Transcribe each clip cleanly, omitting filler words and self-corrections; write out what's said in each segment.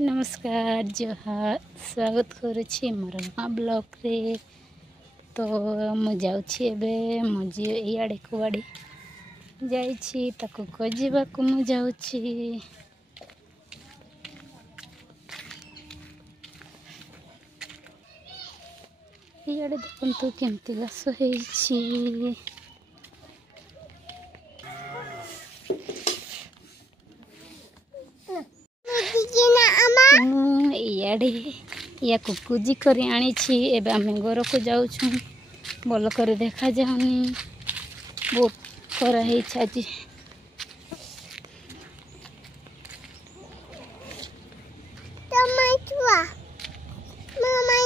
नमस्कार जोहार स्वागत करुछि मोर नवा ब्लॉग रे। तो मु जाउछि एबे मजी इयाडे कुआडे जाइछि ताको खोजिबा को मु जाउछि। इयाडे देखंतु केमति घास हेछि। इयाडे या कुकुजी करी आनी छी। एबे आमे घर को जाउछु। बोल कर देखा जाउनी बहुत करा है आज।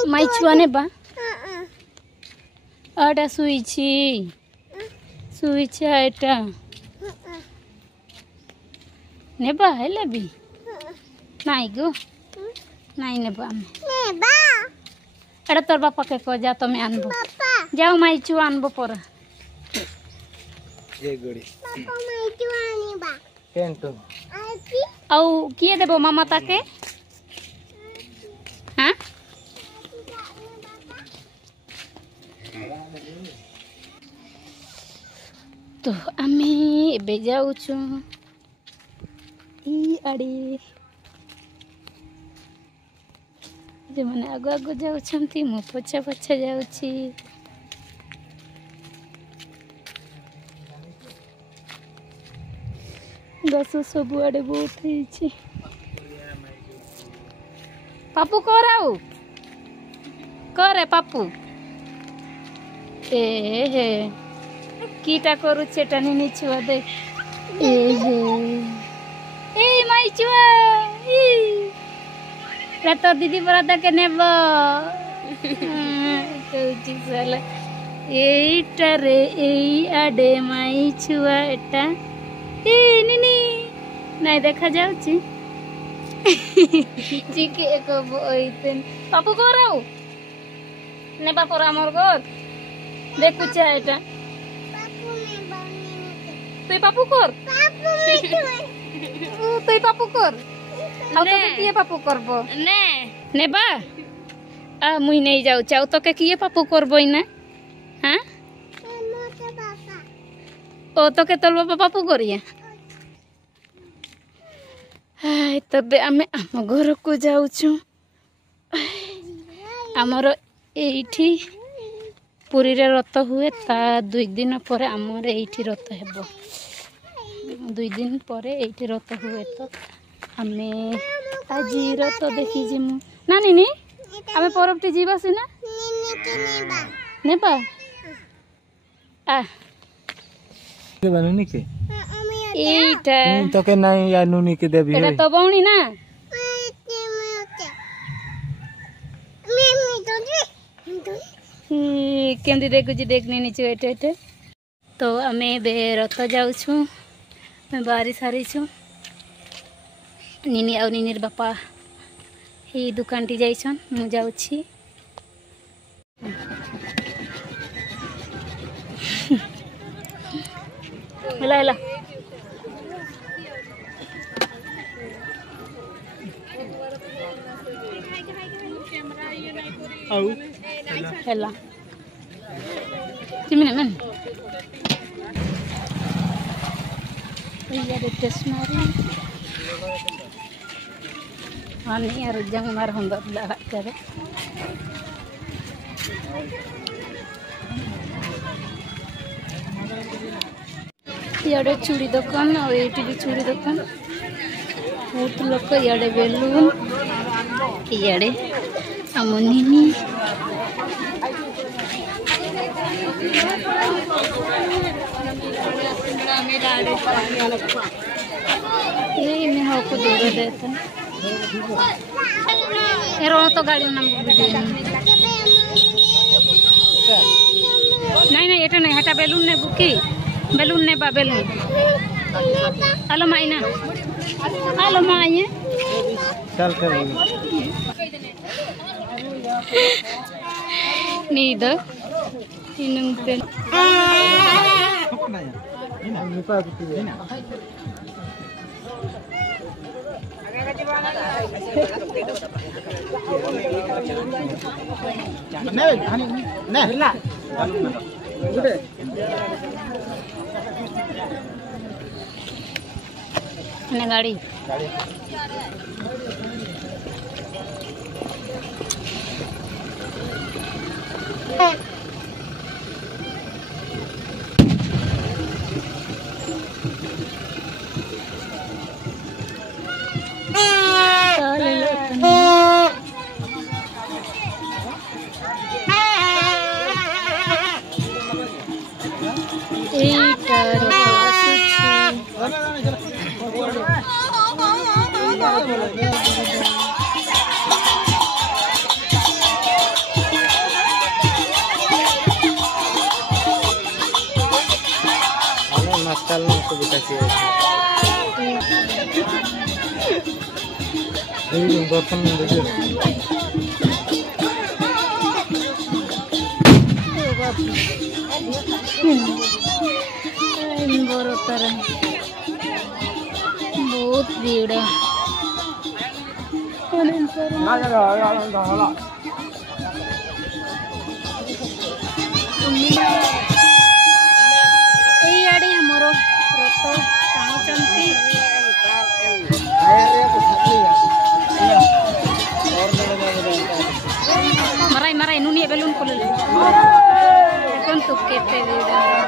माई छुआ ने बा आटा सुई आटा ने बा हेले भी नाई गो नाई ने बा एड़ा तोर बापा के को जा तमे आनबो जाओ माई छुआ आनबो पर ए गोड़ी पापा माई छुआ आनीबा केंटो आउ किए देबो मामा ताके हां तो आमे एबे जाउछु ई आड़ी जो मैंने आगो आगो जाउछंती मु पछा पछा जाउछि। गस सब आड़े बहुत है। पापू कराऊ करे पापू ए हे कीटा करू चेटानी नी छुआ देख ए हे ए माई छुआ ई तो दीदी बरादा के नेबो कहूची साला एटा रे ए आडे माई छुआ एटा ए निनी नहीं देखा जाउची जी के एक ओइतन पापू कराऊ ने बापर हमर घर देखु चा एटा तुई पापू कर तुई पापू कर आउ तो किए पापू करबो ने बा आ मुई नहीं जाउ चाउ तो के किए पापू करबो इना हां ओ तो के तोल बाबा पापू करिया हाय तबे आमे हम घर को जाउछु। हमर एठी पुरी रे रथ हुए ता 2 दिन पर हमर एठी रथ हेबो 2 दिन पर एठी रथ हुए तो हमे आज रथ देखी जिमु नानी नी आमे परबटी जीवा सिना नेबा आ के बननी के एटा तो के नहीं या नुनी के देबी एटा तो बौनी ना केंदी देखु जी देखने नीचे एटे एटे तो आमे बे रथ जाउछु। मैं बारी सारी छु निनी और निनीर बापा ही दुकान टी जाइछन मु जाउछि। हेला हेला आउ हेला तिमिने मन इया स्टेशनरी हानि यार जंग मार हम बदला करे इयाडे चूड़ी दुकान और एटी भी चूड़ी दुकान बहुत लोक इयाडे बेलून इयाडे अमुनिनी ये में हो को दूर देता एरो तो गाड़ी नाम वीडियो नहीं एटा नहीं हटा बेलून ने बुकी बेलून ने बा बेलून हेलो माइना हेलो माई चल कर नीद इनंते गाड़ी Masal sudah kasih. Ini dothan dulu. बहुत भीड़ है। मराई मराई नुनिया बेलून को ले ले कौन तो कहते हैं